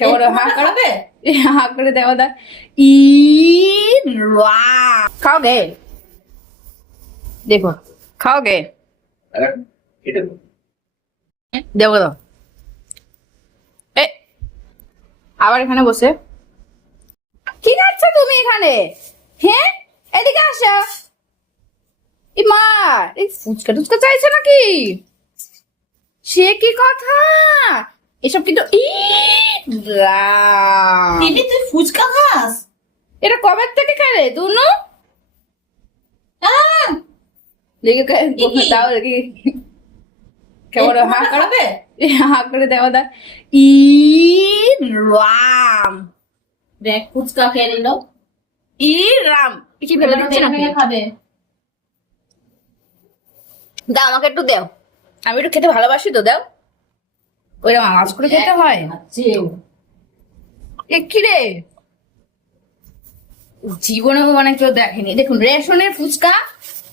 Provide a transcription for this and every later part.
কেমন হা খাবে? হা করে দেওয়া দা ই খাও গে দেখো খাও গে দেবো দাও এ আবার এখানে বসে কি করছো তুমি এখানে? হ্যাঁ এদিকে আসো মা এই ফুচকা টুচকা চাইছে নাকি? সে কি কথা এসব কিন্তু দিদি তুই ফুচকা খাস? এটা কবে থেকে খেলে দুনু হ্যাঁ। দেখে কি? দাও দেখি কেমন হা করে খাবে? হা করে দেওয়া দা ই রাম দেখ ফুচকা খেয়ে নিল। ই রাম কি ভেবে দিচ্ছে নাকি? খাবে? দাও আমাকে একটু দাও আমি একটু খেতে ভালোবাসি তো দাও ওইরকম আওয়াজ করে খেতে হয় এ কি রে জীবনেও মানে কেউ দেখেনি দেখুন রেশনের ফুচকা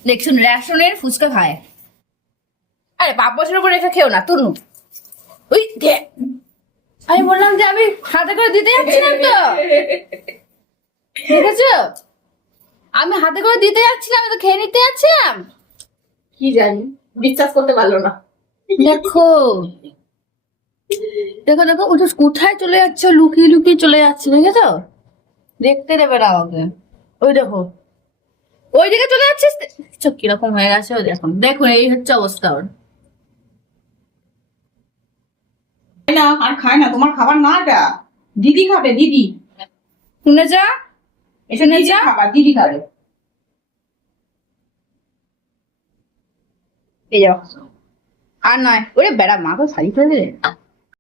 দেখুন রেশনের ফুচকা খায় আরে 5 বছরের উপর রেখে খেও না তুনু ওই দেখ আমি বললাম যে আমি হাতে করে দিতে যাচ্ছিলাম তো দেখেছো আমি হাতে করে দিতে যাচ্ছিলাম আমি তো খেয়ে নিতে যাচ্ছিলাম কি জানি বিশ্বাস করতে পারলো না। দেখো দেখো দেখো ওটা কোথায় চলে যাচ্ছে লুকিয়ে লুকিয়ে চলে যাচ্ছে দেখেছো দেখতে দেবে না আমাকে ওই দেখো ওই দিকে চলে যাচ্ছে চোখ কিরকম হয়ে গেছে ওই দেখুন দেখুন এই হচ্ছে অবস্থা ওর না আর খায় না, তোমার খাবার না এটা। দিদি খাবে, দিদি। শুনে যা এটা দিদি খাবার, দিদি খাবে। এই যাও আর নয় ওরে বেড়া মা তো শাড়ি ফেলে দিলে